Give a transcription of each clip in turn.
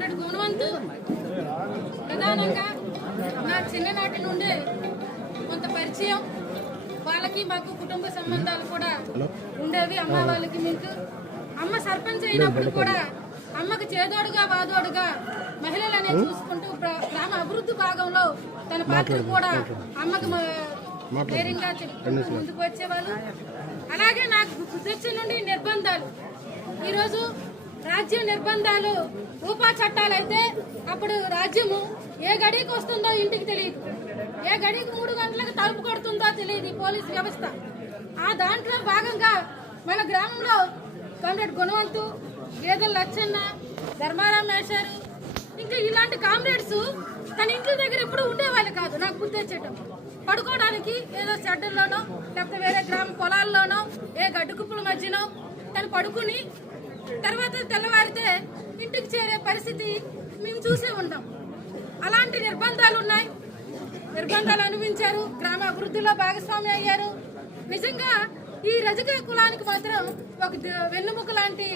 Comrade గుణవంతు ప్రధానంగా నా చిన్ననాటి నుండే కొంత పరిచయం, వాళ్ళకి మాకు కుటుంబ సంబంధాలు కూడా ఉండేవి. అమ్మ వాళ్ళకి మీకు అమ్మ సర్పంచ్ అయినప్పుడు కూడా అమ్మకి చేదోడుగా వాదోడుగా మహిళలనే చూసుకుంటూ గ్రామ అభివృద్ధి భాగంలో తన పాత్ర కూడా అమ్మకి ధైర్యంగా చెప్పుకుంటూ ముందుకు వచ్చేవాళ్ళు. అలాగే నాకు తెచ్చిన నుండి నిర్బంధాలు, ఈరోజు రాజ్యం నిర్బంధాలు రూపా చట్టాలు అయితే అప్పుడు రాజ్యము ఏ గడికి వస్తుందో ఇంటికి తెలియదు, ఏ గడికి 3 గంటలకు తలుపు కొడుతుందో తెలియదు ఈ పోలీస్ వ్యవస్థ. ఆ దాంట్లో భాగంగా మన గ్రామంలో కామ్రేడ్ గుణవంతు, గేదెల లచ్చన్న, ధర్మారాం మేషారు, ఇంకా ఇలాంటి కామ్రేడ్స్ తన ఇంటి దగ్గర ఎప్పుడు ఉండేవాళ్ళు కాదు. నాకు గుర్తొచ్చేటం పడుకోవడానికి ఏదో షెడ్డుల్లోనో లేకపోతే వేరే గ్రామ పొలాల్లోనో ఏ గడ్డు కుప్పల మధ్యనో తను పడుకుని తర్వాత తెల్లవారితే ఇంటికి చేరే పరిస్థితి మేము చూసే ఉంటాం. అలాంటి నిర్బంధాలు ఉన్నాయి, నిర్బంధాలు అనుభవించారు, గ్రామ అభివృద్ధిలో భాగస్వామి అయ్యారు. నిజంగా ఈ రజక కులానికి మాత్రం ఒక వెన్నుముక లాంటి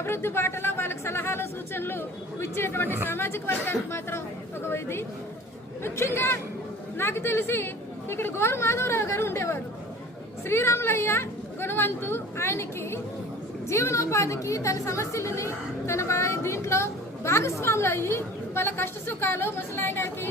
అభివృద్ధి బాటలో వాళ్ళకి సలహాలు సూచనలు ఇచ్చేటువంటి సామాజిక వర్గానికి మాత్రం ఒక ఇది. ముఖ్యంగా నాకు తెలిసి ఇక్కడ గోరు మాధవరావు గారు ఉండేవారు. శ్రీరాములయ్య గుణవంతు ఆయనకి జీవనోపాధికి తన సమస్యలని తన దీంట్లో భాగస్వాములు అయ్యి వాళ్ళ కష్ట సుఖాలు ముసలాయనకి